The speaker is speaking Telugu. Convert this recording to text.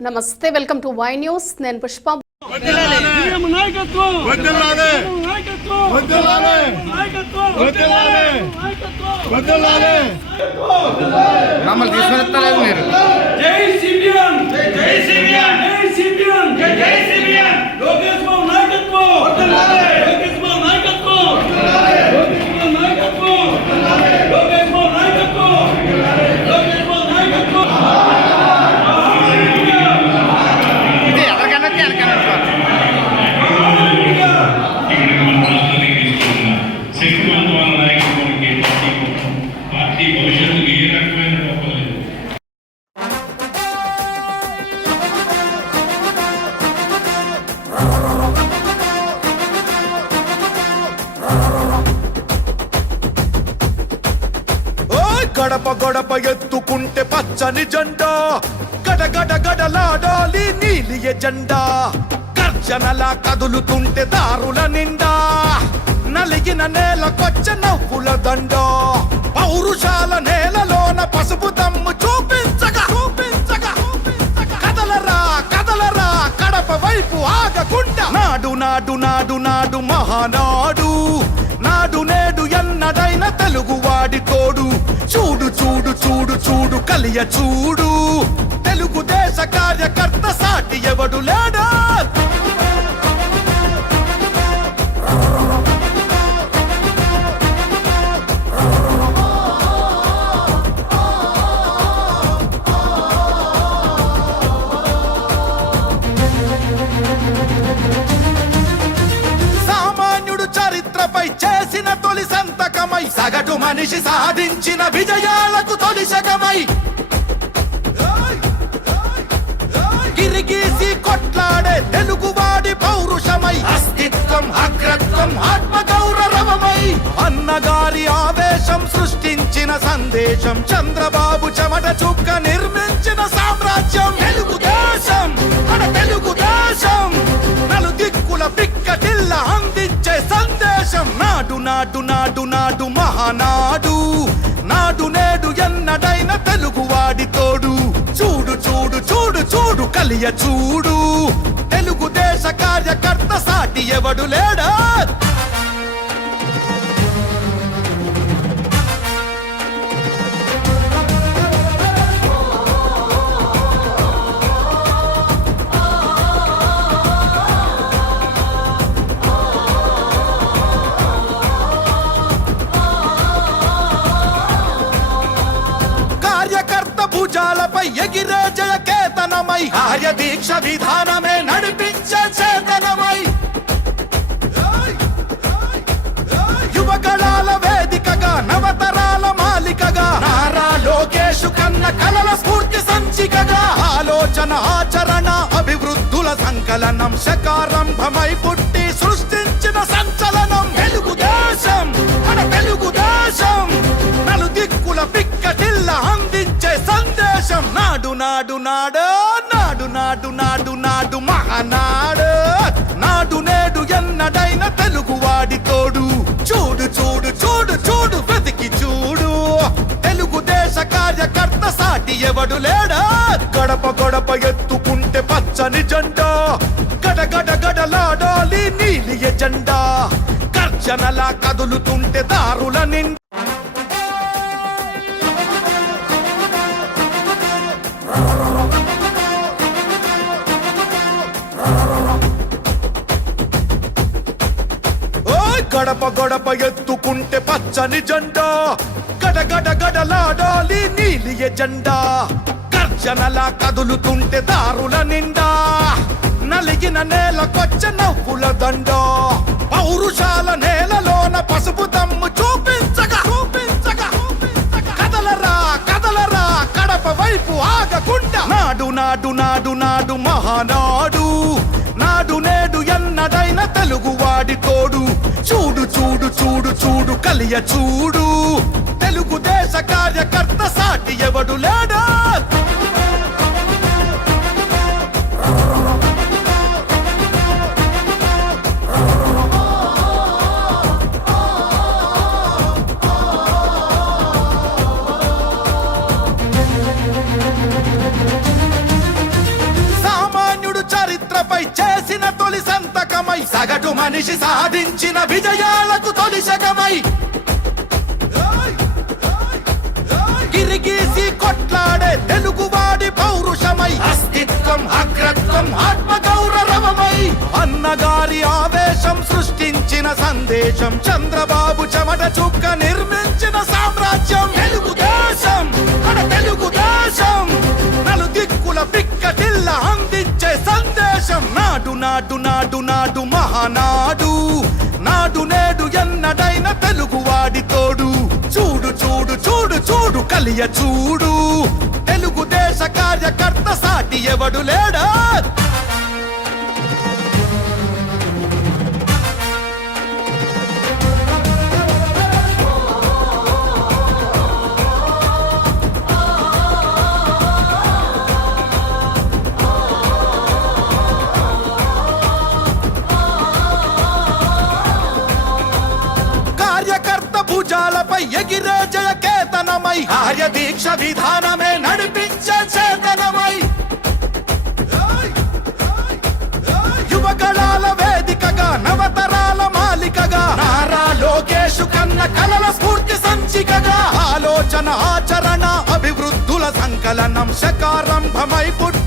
నమస్తే, వెల్కమ్ టు వై న్యూస్. నేను పుష్ప. మమ్మల్ని తీసుకుని మీరు జై సిబిఎన్, జై సిబిఎన్, జై సిబిఎన్, జై సిబిఎన్. లోకేష్ బాబు నాయకత్వం వర్ధిల్లాలి. లోకేష్ బాబు నాయకత్వం వర్ధిల్లాలి. లోకేష్ బాబు నాయకత్వం వర్ధిల్లాలి. లోకేష్ బాబు నాయకత్వం వర్ధిల్లాలి. లోకేష్ బాబు నాయకత్వం. ఇది ఎవరికైనా ఎనకైనా శక్తివంతమైన నాయకుడికి పార్టీ భవిష్యత్తుకు ఏ రకమైన లోపం లేదు. గడప గడప ఎత్తుకుంటే పచ్చని జెండా, గడగడ గడలాడాలి నీలి ఎజెండా. గర్జనలా కదులుతుంటే దారుల నిండా, నలిగిన నేలకొచ్చ నవ్వుల దండ. పౌరుషాల నేలలోన పసుపు దమ్ము చూపించగా చూపించగా కదలరా కదలరా కడప వైపు ఆగకుండా. నాడు నాడు నాడు నాడు మహానాడు, నాడు నేడు ఎన్నడైన తెలుగువాడి తోడు. చూడు చూడు చూడు చూడు కలియ చూడు, తెలుగుదేశ కార్యకర్త సాటి ఎవడు లేడా. సామాన్యుడు చరిత్రపై చేసిన తొలి సంతకమై, సగటు మనిషి సాధించిన విజయాలకు తొలిశకమై, గిరిగీసి కొట్లాడే తెలుగువాడి పౌరుషమై, అస్తిత్వం అగ్రత్వం ఆత్మగౌరవమై, అన్నగారి ఆవేశం సృష్టించిన సందేశం, చంద్రబాబు చెమట చుక్క నిర్మించిన సామ్రాజ్యం. తెలుగుదేశం మన తెలుగుదేశం, నలు దిక్కుల పిక్కటిల్ల అందించే సందేశం. నాడు నాడు నాడు నాడు మహానాడు, నాడు నేడు ఎన్నడైన తెలుగువాడి తోడు. చూడు చూడు చూడు చూడు కలియ చూడు, తెలుగుదేశ కార్యకర్త సాటి ఎవడు లేడా. కార్యకర్త భుజాలపై ఎగిరే జయకేతనమై, కార్యదీక్ష విధానమే నడిపించే చేతనమై, యువగళాల వేదికగా నవతరాల మాలికగా, నారా లోకేష్ కన్న కలల స్ఫూర్తి సంచికగా, ఆలోచన ఆచరణ అభివృద్ధుల సంకలనం, శకారంభమై పుట్టి సృష్టించిన సంచలనం. తెలుగుదేశం మన తెలుగుదేశం, నలు దిక్కుల పిక్కటిల్ల అందించే సందేశం. నాడు నాడు నాడు నాడు నాడు నాడు నాడు మహానాడు, నాడు నేడు ఎన్నడైన తెలుగువాడి తోడు. చూడు చూడు చూడు చూడు వెతికి చూడు, తెలుగుదేశ కార్యకర్త సాటి ఎవడు లేడా. గడప గడప ఎత్తుకుంటే పచ్చని జెండా, గడగడ గడలాడాలి నీలి ఎజెండా. గర్జనలా కదులుతుంటే దారుల నిండా, గడప గడప ఎత్తుకుంటే పచ్చని జెండా, గడగడ గడలాడాలి నీలి ఎజెండా. గర్జనలా కదులుతుంటే దారుల నిండా, నలిగిన నేలకొచ్చ నవ్వుల దండ. పౌరుషాల నేలలోన పసుపు దమ్ము చూపించగా చూపించగా కదలరా కదలరా కడప వైపు ఆగకుండా. నాడు నాడు నాడు నాడు మహానాడు, నాడు నేడు ఎన్నడైన తెలుగువాడి తోడు. చూడు చూడు చూడు చూడు కలియ చూడు, తెలుగుదేశ కార్యకర్త సాటి ఎవడు లేడా. మనిషి సాధించిన విజయాలకు తొలిశకమై గిరిగీసి కొట్లాడే తెలుగువాడి పౌరుషమై అస్తిత్వం అగ్రత్వం ఆత్మగౌరవమై అన్నగారి ఆవేశం సృష్టించిన సందేశం చంద్రబాబు చెమట చుక్క నిర్మించిన సామ్రాజ్యం తెలుగుదేశం మన తెలుగుదేశం నలు దిక్కుల పిక్కటిల్ల అందించే సందేశం నాడు నాడు నాడు నాడు మహానాడు నాడు నేడు ఎన్నడైన తెలుగువాడి తోడు చూడు చూడు చూడు చూడు కలియ చూడు తెలుగుదేశ కార్యకర్త సాటి ఎవడు లేడా కార్యకర్త భుజాలపై ఎగిరే జయ కేతనమై కార్యదీక్ష విధానమే నడిపించే చేతనమై యువగళాల వేదికగా నవతరాల మాలికగా నారా లోకేషు కన్న కలల స్ఫూర్తి సంచికగా ఆలోచన ఆచరణ అభివృద్ధుల సంకలనం శకారంభమై పుట్టి